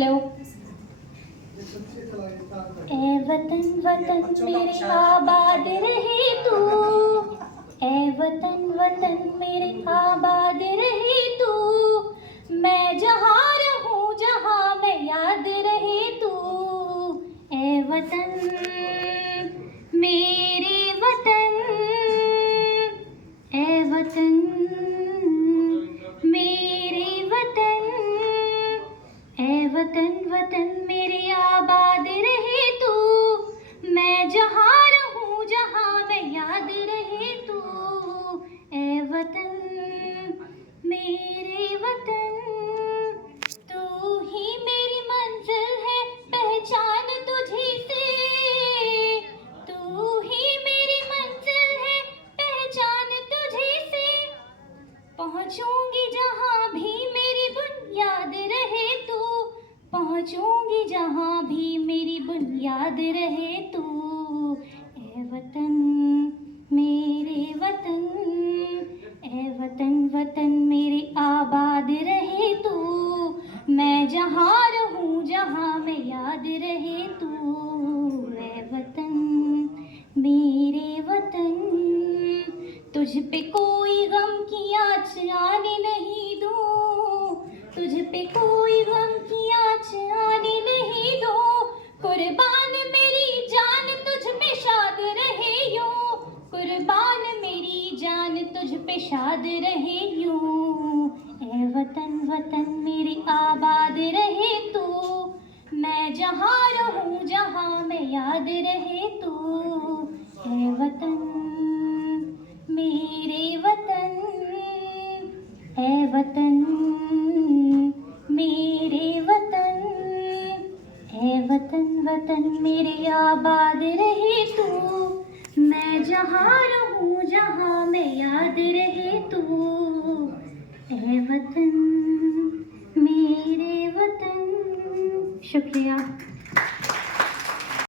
लो। ए वतन वतन मेरे आबाद रहे तू, ए वतन वतन मेरे आबाद रहे तू, मैं जहाँ रहूँ जहाँ मैं याद रहे तू। ए वतन मेरे वतन, ए वतन मेरे वतन, ए वतन वतन मेरे आबाद रहे तू, मैं जहाँ रहूँ जहाँ मैं याद रहे तू। ए वतन मेरे वतन, तू ही मेरी मंजिल है पहचान तुझी से, तू ही मेरी मंजिल है पहचान तुझी से, पहुँचूंगी जहाँ भी मेरी बुनियाद रहे तू, पहुँचूंगी जहाँ भी मेरी बुनियाद रहे तू। ए वतन मेरे वतन, ए वतन वतन मेरे आबाद रहे तू, मैं जहाँ रहूँ जहाँ मैं याद रहे तू। ए वतन मेरे वतन, तुझ पे कोई गम की आँच आने नहीं दूँ, तुझ पे कोई गम की आँच आने नहीं दूँ, कुर्बान मेरी जान तुझ पे शाद रहे यूं, कुर्बान मेरी जान तुझ पे शाद रहे यूं। ए वतन वतन मेरे आबाद रहे तू, मैं जहाँ रहूँ जहाँ मैं याद रहे तू। ए वतन मेरे वतन, ए वतन मेरे वतन, ए वतन वतन मेरे आबाद रहे तू, मैं जहाँ रहूँ जहाँ मैं याद रहे तू। ए वतन मेरे वतन। शुक्रिया।